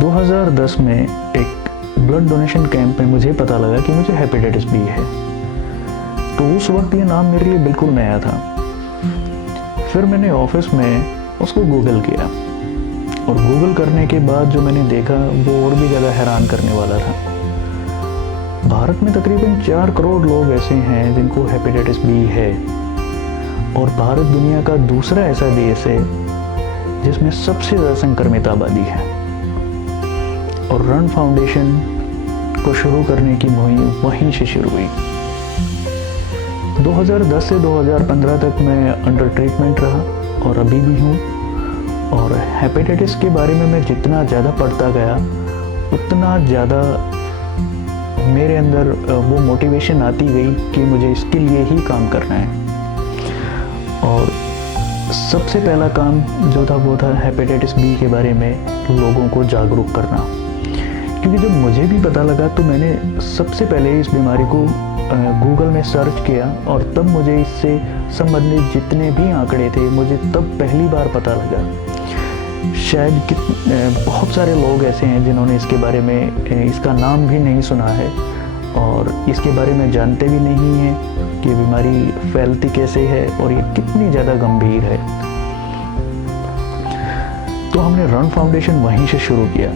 2010 में एक blood donation camp में मुझे पता लगा कि मुझे हेपेटाइटिस बी है। तो उस वक्त ये नाम मेरे लिए बिल्कुल नया था। फिर मैंने ऑफिस में उसको गूगल किया और गूगल करने के बाद जो मैंने देखा वो और भी ज़्यादा हैरान करने वाला था। भारत में तकरीबन 4 करोड़ लोग ऐसे हैं जिनको हेपेटाइटिस बी है और भारत दुनिया का दूसरा ऐसा देश है जिसमें सबसे ज़्यादा संक्रमित आबादी है। और रन फाउंडेशन को शुरू करने की मुहिम वहीं से शुरू हुई। 2010 से 2015 तक मैं अंडर ट्रीटमेंट रहा और अभी भी हूँ। और हेपेटाइटिस के बारे में मैं जितना ज़्यादा पढ़ता गया उतना ज़्यादा मेरे अंदर वो मोटिवेशन आती गई कि मुझे इसके लिए ही काम करना है। और सबसे पहला काम जो था वो था हेपेटाइटिस बी के बारे में लोगों को जागरूक करना। क्योंकि जब मुझे भी पता लगा तो मैंने सबसे पहले इस बीमारी को गूगल में सर्च किया और तब मुझे इससे संबंधित जितने भी आंकड़े थे मुझे तब पहली बार पता लगा। शायद बहुत सारे लोग ऐसे हैं जिन्होंने इसके बारे में इसका नाम भी नहीं सुना है और इसके बारे में जानते भी नहीं हैं कि बीमारी फैलती कैसे है और ये कितनी ज़्यादा गंभीर है। तो हमने रन फाउंडेशन वहीं से शुरू किया।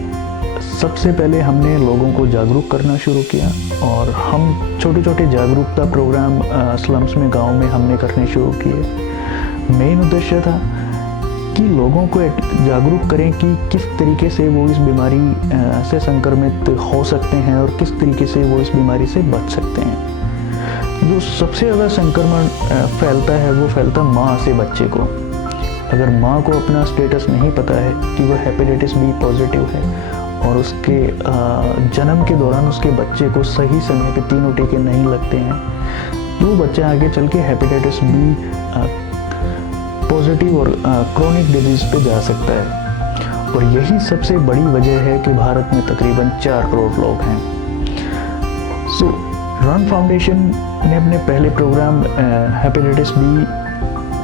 सबसे पहले हमने लोगों को जागरूक करना शुरू किया और हम छोटे छोटे जागरूकता प्रोग्राम स्लम्स में, गांव में हमने करने शुरू किए। मेन उद्देश्य था कि लोगों को जागरूक करें कि किस तरीके से वो इस बीमारी से संक्रमित हो सकते हैं और किस तरीके से वो इस बीमारी से बच सकते हैं। जो सबसे ज़्यादा संक्रमण फैलता है वो फैलता माँ से बच्चे को। अगर माँ को अपना स्टेटस नहीं पता है कि वो हेपेटाइटिस बी पॉजिटिव है और उसके जन्म के दौरान उसके बच्चे को सही समय पे तीनों टीके नहीं लगते हैं तो वो बच्चा आगे चल के हेपेटाइटिस बी पॉजिटिव और क्रोनिक डिजीज पे जा सकता है। और यही सबसे बड़ी वजह है कि भारत में तकरीबन 4 करोड़ लोग हैं। सो रन फाउंडेशन ने अपने पहले प्रोग्राम हेपेटाइटिस बी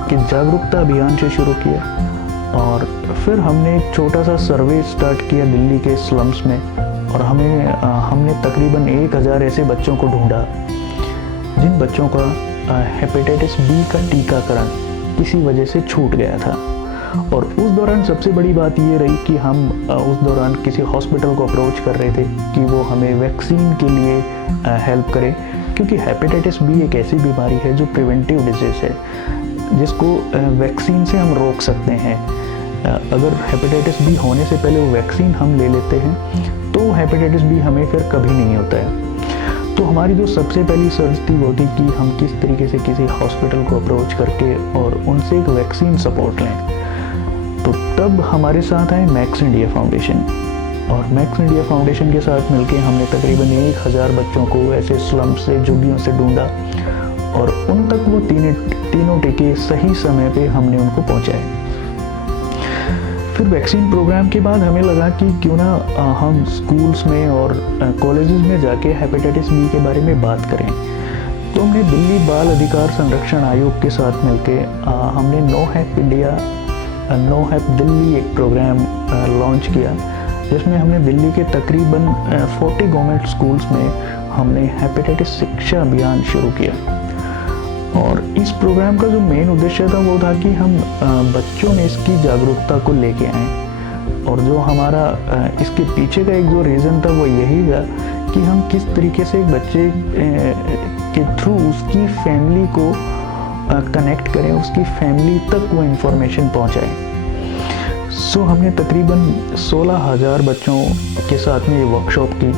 के जागरूकता अभियान से शुरू किया और फिर हमने एक छोटा सा सर्वे स्टार्ट किया दिल्ली के स्लम्स में और हमने तकरीबन 1000 ऐसे बच्चों को ढूंढा जिन बच्चों का हेपेटाइटिस बी का टीकाकरण किसी वजह से छूट गया था। और उस दौरान सबसे बड़ी बात ये रही कि हम उस दौरान किसी हॉस्पिटल को अप्रोच कर रहे थे कि वो हमें वैक्सीन के लिए हेल्प करे, क्योंकि हेपेटाइटिस बी एक ऐसी बीमारी है जो प्रिवेंटिव डिजीज़ है जिसको वैक्सीन से हम रोक सकते हैं। अगर हेपेटाइटिस बी होने से पहले वो वैक्सीन हम ले लेते हैं तो हेपेटाइटिस बी हमें फिर कभी नहीं होता है। तो हमारी जो सबसे पहली सर्च थी वो थी कि हम किस तरीके से किसी हॉस्पिटल को अप्रोच करके और उनसे एक वैक्सीन सपोर्ट लें। तो तब हमारे साथ आए मैक्स इंडिया फाउंडेशन और मैक्स इंडिया फाउंडेशन के साथ मिलके हमने तकरीबन 1000 बच्चों को ऐसे स्लम से, झुग्गियों से ढूंढा और उन तक वो तीनों टीके सही समय पे हमने उनको पहुंचाए। फिर वैक्सीन प्रोग्राम के बाद हमें लगा कि क्यों ना हम स्कूल्स में और कॉलेजेस में जाके हेपेटाइटिस बी के बारे में बात करें। तो हमने दिल्ली बाल अधिकार संरक्षण आयोग के साथ मिलके हमने नो हैप दिल्ली एक प्रोग्राम लॉन्च किया जिसमें हमने दिल्ली के तकरीबन 40 गवर्नमेंट स्कूल्स में हमने हेपेटाइटिस शिक्षा अभियान शुरू किया। और इस प्रोग्राम का जो मेन उद्देश्य था वो था कि हम बच्चों में इसकी जागरूकता को लेके आएँ। और जो हमारा इसके पीछे का एक जो रीज़न था वो यही था कि हम किस तरीके से एक बच्चे के थ्रू उसकी फैमिली को कनेक्ट करें, उसकी फैमिली तक वो इन्फॉर्मेशन पहुँचाएँ। सो हमने तकरीबन 16,000 बच्चों के साथ में ये वर्कशॉप की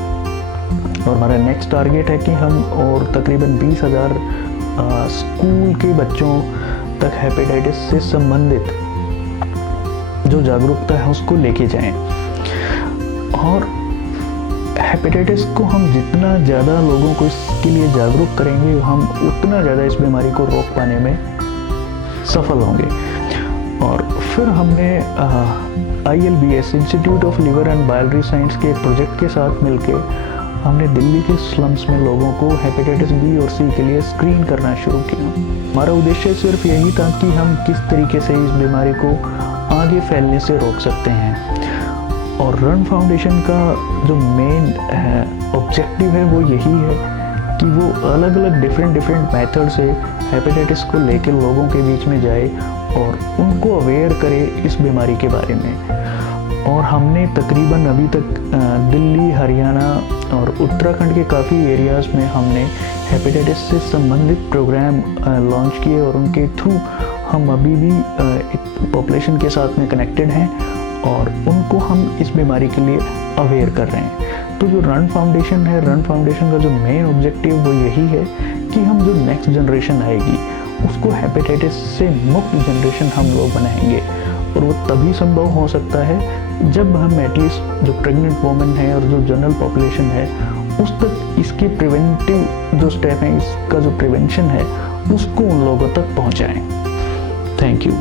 और हमारा नेक्स्ट टारगेट है कि हम और तकरीबन 20,000 स्कूल के बच्चों तक हेपेटाइटिस से संबंधित जो जागरूकता है उसको लेके जाएं। और हेपेटाइटिस को हम जितना ज़्यादा लोगों को इसके लिए जागरूक करेंगे हम उतना ज़्यादा इस बीमारी को रोक पाने में सफल होंगे। और फिर हमने ILBS institute of liver and biliary science के प्रोजेक्ट के साथ मिलके हमने दिल्ली के स्लम्स में लोगों को हेपेटाइटिस बी और सी के लिए स्क्रीन करना शुरू किया। हमारा उद्देश्य सिर्फ यही था कि हम किस तरीके से इस बीमारी को आगे फैलने से रोक सकते हैं। और रन फाउंडेशन का जो मेन ऑब्जेक्टिव है वो यही है कि वो अलग अलग डिफरेंट मेथड से हेपेटाइटिस को लेकर लोगों के बीच में जाए और उनको अवेयर करे इस बीमारी के बारे में। और हमने तकरीबन अभी तक दिल्ली, हरियाणा और उत्तराखंड के काफ़ी एरियाज़ में हमने हेपेटाइटिस से संबंधित प्रोग्राम लॉन्च किए और उनके थ्रू हम अभी भी एक पॉपुलेशन के साथ में कनेक्टेड हैं और उनको हम इस बीमारी के लिए अवेयर कर रहे हैं। तो जो रन फाउंडेशन है, रन फाउंडेशन का जो मेन ऑब्जेक्टिव वो यही है कि हम जो नेक्स्ट जनरेशन आएगी उसको हेपेटाइटिस से मुक्त जनरेशन हम लोग बनाएंगे। और वो तभी संभव हो सकता है जब हम एटलीस्ट जो प्रेग्नेंट वुमेन है और जो जनरल पॉपुलेशन है उस तक इसके प्रिवेंटिव जो स्टेप हैं, इसका जो प्रिवेंशन है उसको उन लोगों तक पहुंचाएं। Thank you.